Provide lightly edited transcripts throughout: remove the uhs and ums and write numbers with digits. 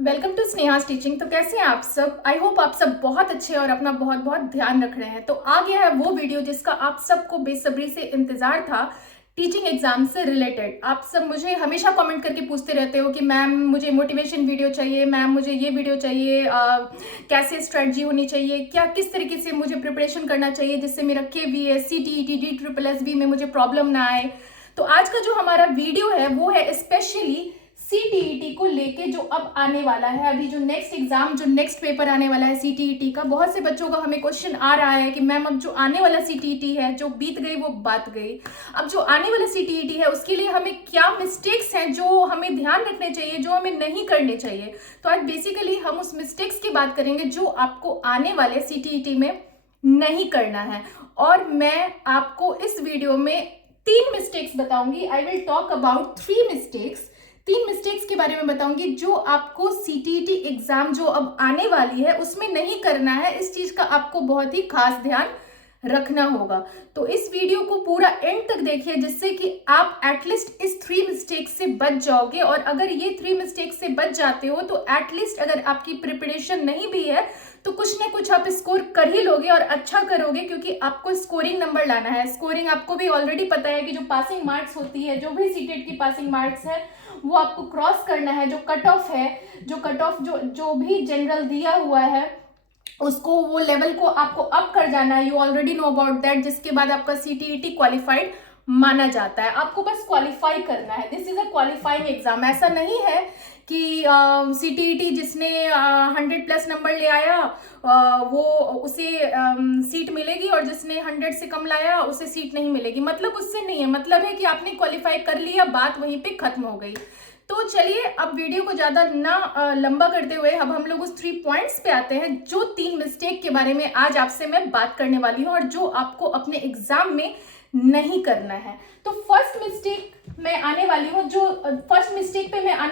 Welcome to स्नेहास teaching. तो कैसे हैं आप सब? आई होप आप सब बहुत अच्छे और अपना बहुत बहुत ध्यान रख रहे हैं। तो आ गया है वो वीडियो जिसका आप सबको बेसब्री से इंतजार था, टीचिंग एग्जाम से रिलेटेड। आप सब मुझे हमेशा कमेंट करके पूछते रहते हो कि मैम मुझे मोटिवेशन वीडियो चाहिए, मैम मुझे ये वीडियो चाहिए, कैसे स्ट्रेटजी होनी चाहिए, क्या किस तरीके से मुझे प्रिपरेशन करना चाहिए जिससे मेरा KVS CTET DSSS में मुझे प्रॉब्लम ना आए। तो आज का जो हमारा वीडियो है वो है स्पेशली CTET को लेके, जो अब आने वाला है। अभी जो नेक्स्ट एग्जाम, जो नेक्स्ट पेपर आने वाला है CTET का, बहुत से बच्चों का हमें क्वेश्चन आ रहा है कि मैम अब जो आने वाला CTET है, जो बीत गई वो बात गई, अब जो आने वाला CTET है उसके लिए हमें क्या मिस्टेक्स हैं जो हमें ध्यान रखने चाहिए, जो हमें नहीं करने चाहिए। तो आज बेसिकली हम उस मिस्टेक्स की बात करेंगे जो आपको आने वाले CTET में नहीं करना है। और मैं आपको इस वीडियो में 3 मिस्टेक्स बताऊंगी। I will talk about 3 mistakes. 3 mistakes के बारे में बताऊंगी जो आपको CTET एग्जाम जो अब आने वाली है उसमें नहीं करना है। इस चीज का आपको बहुत ही खास ध्यान रखना होगा। तो इस वीडियो को पूरा एंड तक देखिए जिससे कि आप एटलीस्ट इस 3 मिस्टेक्स से बच जाओगे। और अगर ये 3 मिस्टेक्स से बच जाते हो तो एटलीस्ट अगर आपकी प्रिपरेशन नहीं भी है तो कुछ ना कुछ आप स्कोर कर ही लोगे और अच्छा करोगे, क्योंकि आपको स्कोरिंग नंबर लाना है। स्कोरिंग आपको भी ऑलरेडी पता है कि जो पासिंग मार्क्स होती है, जो भी सीटेट की पासिंग मार्क्स है, वो आपको क्रॉस करना है। जो कट ऑफ है, जो कट ऑफ जो भी जनरल दिया हुआ है उसको, वो लेवल को आपको अप कर जाना है। You already know about that. जिसके बाद आपका CTET क्वालिफाइड माना जाता है। आपको बस क्वालिफाई करना है। This is a qualifying exam. ऐसा नहीं है कि CTET जिसने 100+ नंबर ले आया वो उसे सीट मिलेगी और जिसने 100 से कम लाया उसे सीट नहीं मिलेगी। मतलब उससे नहीं है, मतलब है कि आपने क्वालिफाई कर लिया, बात वहीं पे खत्म हो गई। तो चलिए अब वीडियो को ज्यादा ना लंबा करते हुए अब हम लोग उस 3 पॉइंट्स पे आते हैं, जो 3 मिस्टेक के बारे में आज आपसे मैं बात करने वाली हूँ और जो आपको अपने एग्जाम में नहीं करना है। तो फर्स्ट मिस्टेक पे मैं आने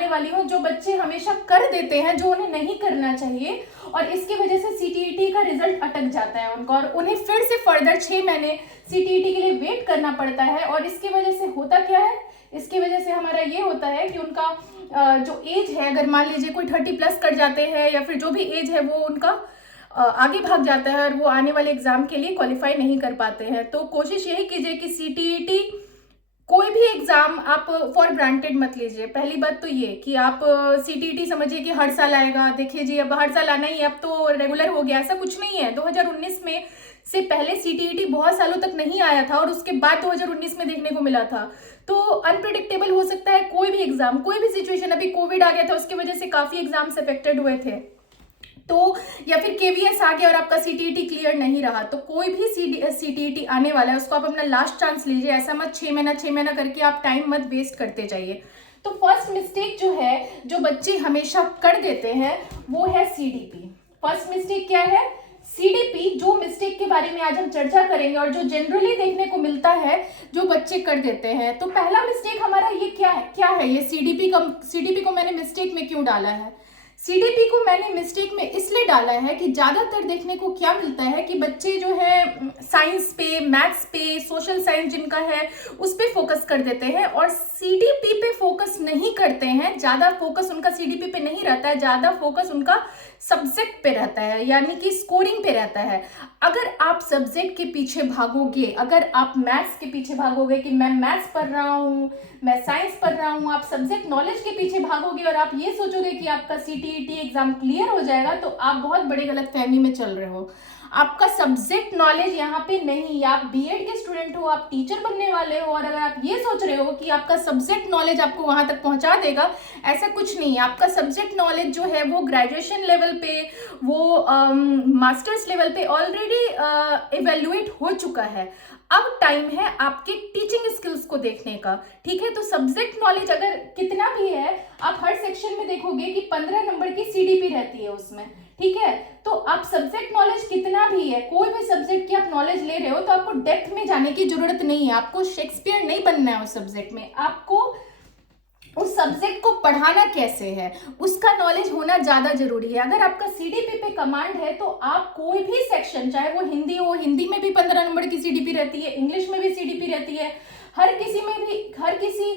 वाली हूँ जो बच्चे हमेशा कर देते हैं, जो उन्हें नहीं करना चाहिए, और इसकी वजह से CTET का रिजल्ट अटक जाता है उनका और उन्हें फिर से फर्दर 6 महीने CTET के लिए वेट करना पड़ता है। और इसकी वजह से होता क्या है, इसकी वजह से हमारा ये होता है कि उनका जो एज है, अगर मान लीजिए कोई 30+ कर जाते हैं या फिर जो भी एज है वो उनका आगे भाग जाता है और वो आने वाले एग्जाम के लिए क्वालिफाई नहीं कर पाते हैं। तो कोशिश यही कीजिए कि CTET कोई भी एग्जाम आप फॉर ग्रांटेड मत लीजिए। पहली बात तो ये कि आप CTET समझिए कि हर साल आएगा। देखिए जी, अब हर साल आना ही, अब तो रेगुलर हो गया, ऐसा कुछ नहीं है। 2019 में से पहले CTET बहुत सालों तक नहीं आया था और उसके बाद 2019 में देखने को मिला था। तो अनप्रिडिक्टेबल हो सकता है कोई भी एग्जाम, कोई भी सिचुएशन। अभी कोविड आ गया था, उसकी वजह से काफी एग्जाम्स अफेक्टेड हुए थे, तो या फिर KVS आ गया और आपका CTET क्लियर नहीं रहा। तो कोई भी CTET आने वाला है उसको आप अपना लास्ट चांस लीजिए। ऐसा मत 6 महीना करके आप टाइम मत वेस्ट करते जाइए। तो फर्स्ट मिस्टेक जो है, जो बच्चे हमेशा कर देते हैं, वो है CDP। फर्स्ट मिस्टेक क्या है? CDP। जो मिस्टेक के बारे में आज हम चर्चा करेंगे और जो जनरली देखने को मिलता है जो बच्चे कर देते हैं। तो पहला मिस्टेक हमारा ये क्या है ये CDP को मैंने मिस्टेक में क्यों डाला है? CDP को मैंने मिस्टेक में इसलिए डाला है कि ज्यादातर देखने को क्या मिलता है कि बच्चे जो है साइंस पे, मैथ्स पे, सोशल साइंस जिनका है उस पे फोकस कर देते हैं और CDP पे फोकस नहीं करते हैं। ज्यादा फोकस उनका CDP पे नहीं रहता है, ज्यादा फोकस उनका सब्जेक्ट पे रहता है, यानी कि स्कोरिंग पे रहता है। अगर आप सब्जेक्ट के पीछे भागोगे, अगर आप मैथ्स के पीछे भागोगे कि मैं मैथ्स पढ़ रहा हूँ, मैं साइंस पढ़ रहा हूँ, आप सब्जेक्ट नॉलेज के पीछे भागोगे और आप ये सोचोगे कि आपका CTET एग्जाम क्लियर हो जाएगा, तो आप बहुत बड़े गलतफहमी में चल रहे हो। आपका सब्जेक्ट नॉलेज यहाँ पे नहीं। आप BEd के स्टूडेंट हो, आप टीचर बनने वाले हो, और अगर आप ये सोच रहे हो कि आपका सब्जेक्ट नॉलेज आपको वहां तक पहुंचा देगा, ऐसा कुछ नहीं है। आपका सब्जेक्ट नॉलेज जो है वो ग्रेजुएशन लेवल पे, वो मास्टर्स लेवल पे ऑलरेडी इवेल्युएट हो चुका है। अब टाइम है आपके टीचिंग स्किल्स को देखने का, ठीक है? तो सब्जेक्ट नॉलेज अगर कितना भी है, आप हर सेक्शन में देखोगे कि 15 नंबर की CDP रहती है उसमें, ठीक है? तो आप सब्जेक्ट नॉलेज कितना भी है, कोई भी सब्जेक्ट की आप नॉलेज ले रहे हो तो आपको डेप्थ में जाने की जरूरत नहीं है। आपको शेक्सपियर नहीं बनना है उस सब्जेक्ट में। आपको उस सब्जेक्ट को पढ़ाना कैसे है उसका नॉलेज होना ज्यादा जरूरी है। अगर आपका CDP पे कमांड है तो आप कोई भी सेक्शन, चाहे वो हिंदी हो, हिंदी में भी 15 नंबर की CDP रहती है, इंग्लिश में भी CDP रहती है, हर किसी में भी, हर किसी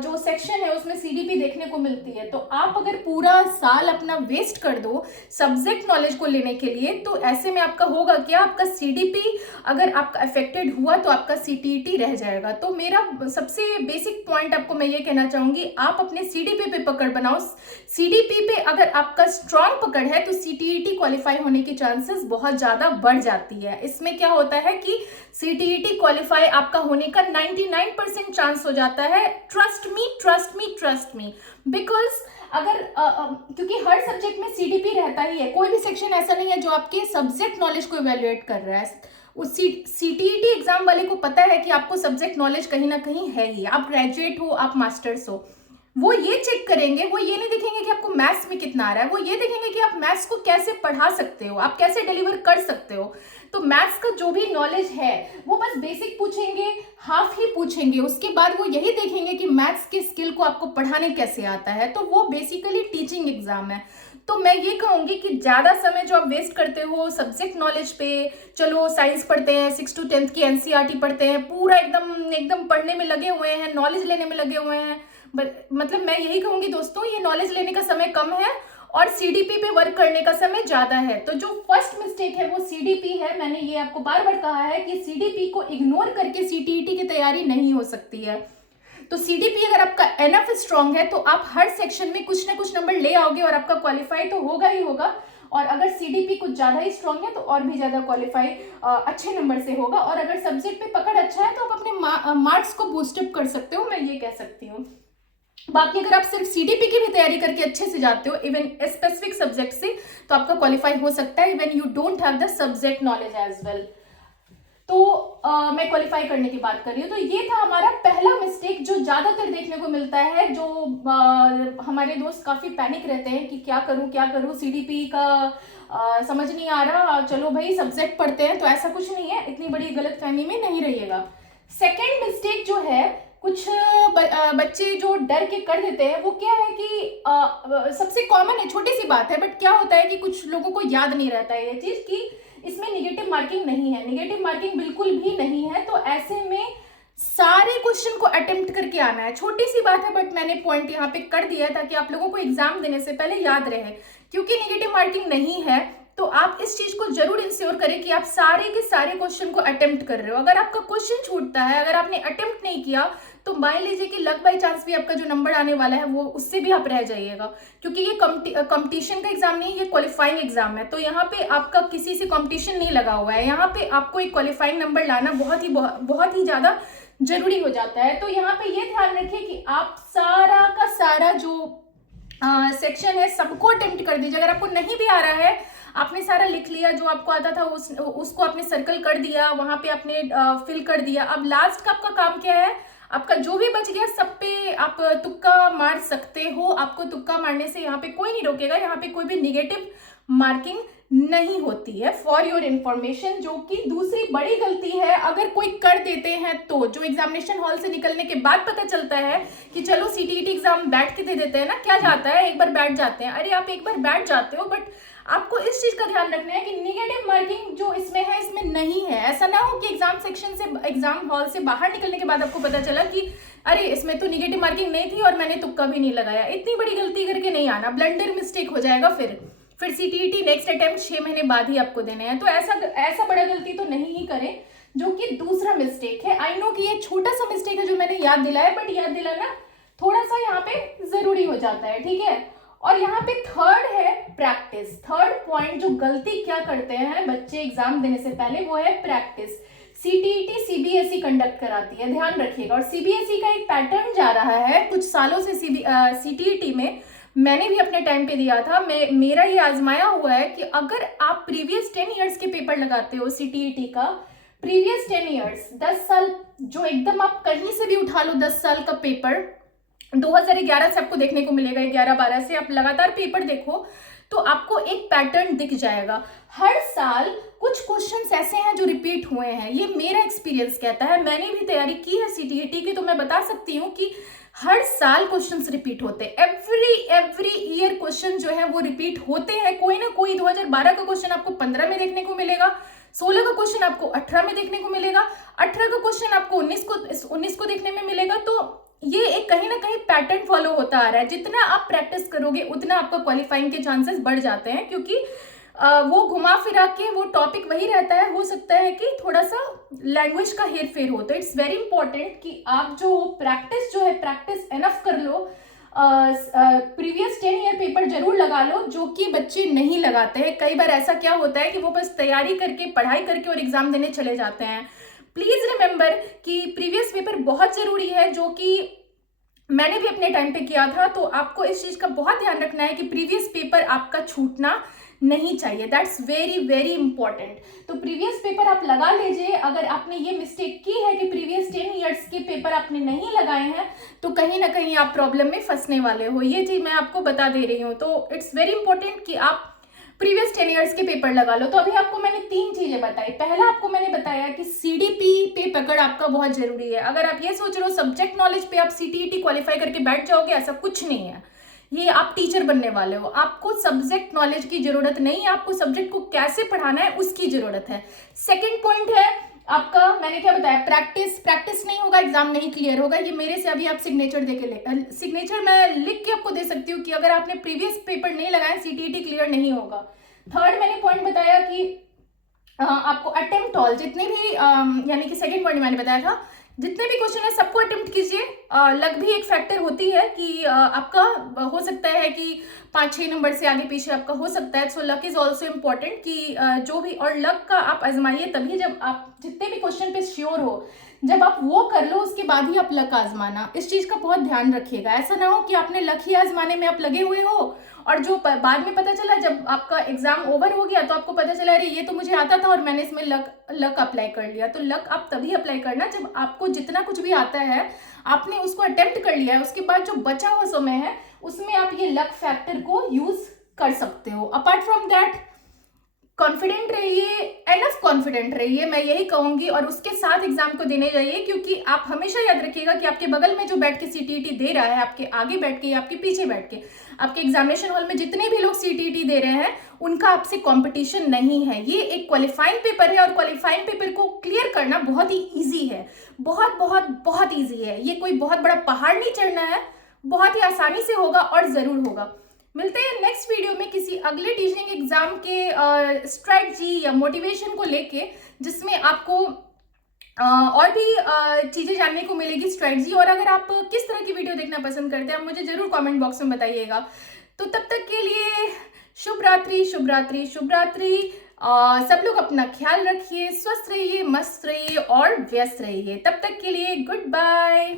जो सेक्शन है उसमें सीडीपी देखने को मिलती है। तो आप अगर पूरा साल अपना वेस्ट कर दो सब्जेक्ट नॉलेज को लेने के लिए, तो ऐसे में आपका होगा क्या, आपका सीडीपी अगर आपका अफेक्टेड हुआ तो आपका सीटीईटी रह जाएगा। तो मेरा सबसे बेसिक पॉइंट आपको मैं ये कहना चाहूंगी, आप अपने सीडीपी पे पकड़ बनाओ। सीडीपी पे अगर आपका स्ट्रांग पकड़ है तो सीटीईटी क्वालिफाई होने की चांसेस बहुत ज्यादा बढ़ जाती है। इसमें क्या होता है कि सीटीईटी क्वालिफाई आपका होने का 99% चांस हो जाता है। Trust me, trust me, trust me. Because अगर क्योंकि हर सब्जेक्ट में सीडीपी रहता ही है, कोई भी सेक्शन ऐसा नहीं है जो आपके सब्जेक्ट नॉलेज को इवेल्युएट कर रहा है। उस सीटीईटी एग्जाम वाले को पता है कि आपको सब्जेक्ट नॉलेज कहीं ना कहीं है ही, आप ग्रेजुएट हो, आप मास्टर्स हो। वो ये चेक करेंगे, वो ये नहीं देखेंगे कि आपको मैथ्स में कितना आ रहा है, वो ये देखेंगे कि आप मैथ्स को कैसे पढ़ा सकते हो, आप कैसे डिलीवर कर सकते हो। तो मैथ्स का जो भी नॉलेज है वो बस बेसिक पूछेंगे, हाफ ही पूछेंगे, उसके बाद वो यही देखेंगे कि मैथ्स के स्किल को आपको पढ़ाने कैसे आता है। तो वो बेसिकली टीचिंग एग्जाम है। तो मैं ये कहूंगी कि ज्यादा समय जो आप वेस्ट करते हो सब्जेक्ट नॉलेज पे, चलो साइंस पढ़ते हैं, 6 to 10 की एनसीईआरटी पढ़ते हैं, पूरा एकदम एकदम पढ़ने में लगे हुए हैं, नॉलेज लेने में लगे हुए हैं, मतलब मैं यही कहूंगी दोस्तों, ये नॉलेज लेने का समय कम है और सीडीपी पे वर्क करने का समय ज्यादा है। तो जो फर्स्ट मिस्टेक है वो सीडीपी है। मैंने ये आपको बार बार कहा है कि सीडीपी को इग्नोर करके सीटीईटी की तैयारी नहीं हो सकती है। तो सीडीपी अगर आपका एनफ स्ट्रांग है तो आप हर सेक्शन में कुछ ना कुछ नंबर ले आओगे और आपका क्वालिफाई तो होगा ही होगा। और अगर सीडीपी कुछ ज्यादा ही स्ट्रांग है तो और भी ज्यादा क्वालिफाई अच्छे नंबर से होगा। और अगर सब्जेक्ट पे पकड़ अच्छा है तो आप अपने मार्क्स को बूस्टअप कर सकते हो, मैं ये कह सकती हूँ। बाकी अगर आप सिर्फ सीडीपी की भी तैयारी करके अच्छे से जाते हो इवन स्पेसिफिक सब्जेक्ट से, तो आपका क्वालिफाई हो सकता है even you don't have the subject knowledge as well. तो मैं क्वालिफाई करने की बात कर रही हूँ। तो ये था हमारा पहला मिस्टेक जो ज्यादातर देखने को मिलता है, जो हमारे दोस्त काफी पैनिक रहते हैं कि क्या करूँ सीडीपी का समझ नहीं आ रहा, चलो भाई सब्जेक्ट पढ़ते हैं। तो ऐसा कुछ नहीं है, इतनी बड़ी गलतफहमी में नहीं रहिएगा। सेकेंड मिस्टेक जो है, कुछ बच्चे जो डर के कर देते हैं, वो क्या है कि सबसे कॉमन है, छोटी सी बात है, बट क्या होता है कि कुछ लोगों को याद नहीं रहता है ये चीज कि इसमें निगेटिव मार्किंग नहीं है। निगेटिव मार्किंग बिल्कुल भी नहीं है। तो ऐसे में सारे क्वेश्चन को अटेम्प्ट करके आना है। छोटी सी बात है बट मैंने पॉइंट यहाँ पे कर दिया ताकि आप लोगों को एग्जाम देने से पहले याद रहे। क्योंकि निगेटिव मार्किंग नहीं है तो आप इस चीज को जरूर इंश्योर करें कि आप सारे के सारे क्वेश्चन को अटेम्प्ट कर रहे हो। अगर आपका क्वेश्चन छूटता है, अगर आपने अटेम्प्ट नहीं किया, तो मान लीजिए कि लक बाई चांस भी आपका जो नंबर आने वाला है वो उससे भी आप रह जाइएगा। क्योंकि ये कंपटीशन का एग्जाम नहीं, ये क्वालिफाइंग एग्जाम है। तो यहाँ पे आपका किसी से कंपटीशन नहीं लगा हुआ है, यहाँ पे आपको एक क्वालिफाइंग नंबर लाना बहुत ही ज्यादा जरूरी हो जाता है। तो यहाँ पे ये ध्यान रखिए कि आप सारा का सारा जो सेक्शन है सबको अटेम्प्ट कर दीजिए। अगर आपको नहीं भी आ रहा है, आपने सारा लिख लिया, जो आपको आता था उसको आपने सर्कल कर दिया, वहां पे आपने फिल कर दिया। अब लास्ट का आपका काम क्या है, आपका जो भी बच गया सब पे आप तुक्का मार सकते हो। आपको तुक्का मारने से यहाँ पे कोई नहीं रोकेगा, यहाँ पे कोई भी निगेटिव मार्किंग नहीं होती है, फॉर योर इंफॉर्मेशन। जो कि दूसरी बड़ी गलती है अगर कोई कर देते हैं तो, जो एग्जामिनेशन हॉल से निकलने के बाद पता चलता है कि चलो सीटीईटी एग्जाम बैठ के दे देते हैं ना, क्या जाता है एक बार बैठ जाते हैं। अरे आप एक बार बैठ जाते हो, बट आपको इस चीज का ध्यान रखना है कि निगेटिव मार्किंग जो इसमें है इसमें नहीं है। ऐसा ना हो कि एग्जाम सेक्शन से, एग्जाम हॉल से बाहर निकलने के बाद आपको पता चला कि अरे इसमें तो निगेटिव मार्किंग नहीं थी और मैंने तुक्का भी नहीं लगाया। इतनी बड़ी गलती करके नहीं आना, ब्लंडर मिस्टेक हो जाएगा। फिर सीटीईटी नेक्स्ट अटेम्प्ट 6 महीने बाद ही आपको देने हैं। तो ऐसा बड़ा गलती तो नहीं ही करें, जो कि दूसरा मिस्टेक है। आई नो कि ये छोटा सा मिस्टेक है जो मैंने याद दिलाया, बट याद दिलाना थोड़ा सा यहाँ पे जरूरी हो जाता है, ठीक है। और यहाँ पे थर्ड है प्रैक्टिस। थर्ड पॉइंट जो गलती क्या करते हैं बच्चे एग्जाम देने से पहले, वो है प्रैक्टिस। सीटीईटी सीबीएसई कंडक्ट कराती है, ध्यान रखिएगा। और सीबीएसई का एक पैटर्न जा रहा है कुछ सालों से सीटीईटी में, मैंने भी अपने टाइम पे दिया था। मेरा ये आजमाया हुआ है कि अगर आप प्रीवियस 10 ईयर्स के पेपर लगाते हो सीटीईटी का, प्रीवियस 10 ईयर्स 10 साल, जो एकदम आप कहीं से भी उठा लो 10 साल का पेपर, 2011 से आपको देखने को मिलेगा, 11-12 से आप लगातार पेपर देखो तो आपको एक पैटर्न दिख जाएगा। हर साल कुछ क्वेश्चंस ऐसे हैं जो रिपीट हुए हैं, ये मेरा एक्सपीरियंस कहता है। मैंने भी तैयारी की है सीटीईटी की, तो मैं बता सकती हूँ कि हर साल क्वेश्चंस रिपीट होते हैं। एवरी ईयर क्वेश्चन जो है वो रिपीट होते हैं। कोई ना कोई 2012 का क्वेश्चन आपको 15 में देखने को मिलेगा, 16 का क्वेश्चन आपको 18 में देखने को मिलेगा, 18 का क्वेश्चन आपको 19 को देखने में मिलेगा। तो ये एक कहीं ना कहीं पैटर्न फॉलो होता आ रहा है। जितना आप प्रैक्टिस करोगे उतना आपका क्वालिफाइंग के चांसेस बढ़ जाते हैं, क्योंकि वो घुमा फिरा के वो टॉपिक वही रहता है। हो सकता है कि थोड़ा सा लैंग्वेज का हेर फेर हो। तो इट्स वेरी इंपॉर्टेंट कि आप जो प्रैक्टिस जो है प्रैक्टिस एनफ कर लो। प्रीवियस 10 ईयर पेपर जरूर लगा लो, जो कि बच्चे नहीं लगाते हैं। कई बार ऐसा क्या होता है कि वो बस तैयारी करके पढ़ाई करके और एग्जाम देने चले जाते हैं। प्लीज रिमेंबर कि प्रीवियस पेपर बहुत जरूरी है, जो कि मैंने भी अपने टाइम पे किया था। तो आपको इस चीज का बहुत ध्यान रखना है कि प्रीवियस पेपर आपका छूटना नहीं चाहिए। That's very very important. तो प्रीवियस पेपर आप लगा लीजिए। अगर आपने ये मिस्टेक की है कि प्रीवियस 10 ईयर्स के पेपर आपने नहीं लगाए हैं, तो कहीं ना कहीं आप प्रॉब्लम में फंसने वाले हो। ये चीज मैं आपको बता दे रही हूँ। तो इट्स वेरी इंपॉर्टेंट कि आप प्रीवियस 10 ईयर्स के पेपर लगा लो। तो अभी आपको मैंने 3 चीजें बताई। पहला आपको मैंने बताया कि सीडीपी पे पकड़ आपका बहुत जरूरी है। अगर आप ये सोच रहे हो सब्जेक्ट नॉलेज पे आप सीटीईटी क्वालिफाई करके बैठ जाओगे, ऐसा कुछ नहीं है। ये आप टीचर बनने वाले हो, आपको सब्जेक्ट नॉलेज की जरूरत नहीं है, आपको सब्जेक्ट को कैसे पढ़ाना है उसकी जरूरत है। सेकेंड पॉइंट है आपका, मैंने क्या बताया, प्रैक्टिस नहीं होगा एग्जाम नहीं क्लियर होगा। ये मेरे से अभी आप सिग्नेचर सिग्नेचर मैं लिख के आपको दे सकती हूँ कि अगर आपने प्रीवियस पेपर नहीं लगाया सीटीईटी क्लियर नहीं होगा। थर्ड मैंने पॉइंट बताया कि आपको अटेम्प्ट ऑल जितने भी यानी कि सेकेंड पॉइंट मैंने बताया था, जितने भी क्वेश्चन है सबको अटेम्प्ट कीजिए। लक भी एक फैक्टर होती है कि आपका हो सकता है कि 5-6 नंबर से आगे पीछे आपका हो सकता है। सो लक इज ऑल्सो इम्पॉर्टेंट कि जो भी, और लक का आप आजमाइए तभी जब आप जितने भी क्वेश्चन पे श्योर हो, जब आप वो कर लो उसके बाद ही आप लक आजमाना। इस चीज का बहुत ध्यान रखिएगा। ऐसा ना हो कि आपने लक ही आजमाने में आप लगे हुए हो और जो बाद में पता चला जब आपका एग्जाम ओवर हो गया तो आपको पता चला अरे ये तो मुझे आता था और मैंने इसमें लक अप्लाई कर लिया। तो लक आप तभी अप्लाई करना जब आपको जितना कुछ भी आता है आपने उसको अटेम्प्ट कर लिया है, उसके बाद जो बचा हुआ समय है उसमें आप ये लक फैक्टर को यूज कर सकते हो। अपार्ट फ्रॉम दैट कॉन्फिडेंट रहिए, एनफ कॉन्फिडेंट रहिए, मैं यही कहूंगी। और उसके साथ एग्जाम को देने जाइए, क्योंकि आप हमेशा याद रखिएगा कि आपके बगल में जो बैठ के सीटीईटी दे रहा है, आपके आगे बैठ के या आपके पीछे बैठ के, आपके एग्जामिनेशन हॉल में जितने भी लोग सीटीईटी दे रहे हैं उनका आपसे कंपटीशन नहीं है। ये एक क्वालिफाइंग पेपर है और क्वालिफाइंग पेपर को क्लियर करना बहुत ही ईजी है। बहुत बहुत बहुत ईजी है। ये कोई बहुत बड़ा पहाड़ नहीं चढ़ना है, बहुत ही आसानी से होगा और जरूर होगा। मिलते हैं नेक्स्ट वीडियो में किसी अगले टीचिंग एग्जाम के स्ट्रेटजी या मोटिवेशन को लेके, जिसमें आपको और भी चीजें जानने को मिलेगी, स्ट्रेटजी। और अगर आप किस तरह की वीडियो देखना पसंद करते हैं आप मुझे जरूर कमेंट बॉक्स में बताइएगा। तो तब तक के लिए शुभ रात्रि, शुभ रात्रि, शुभ रात्रि। सब लोग अपना ख्याल रखिए, स्वस्थ रहिए, मस्त रहिए और व्यस्त रहिए। तब तक के लिए गुड बाय।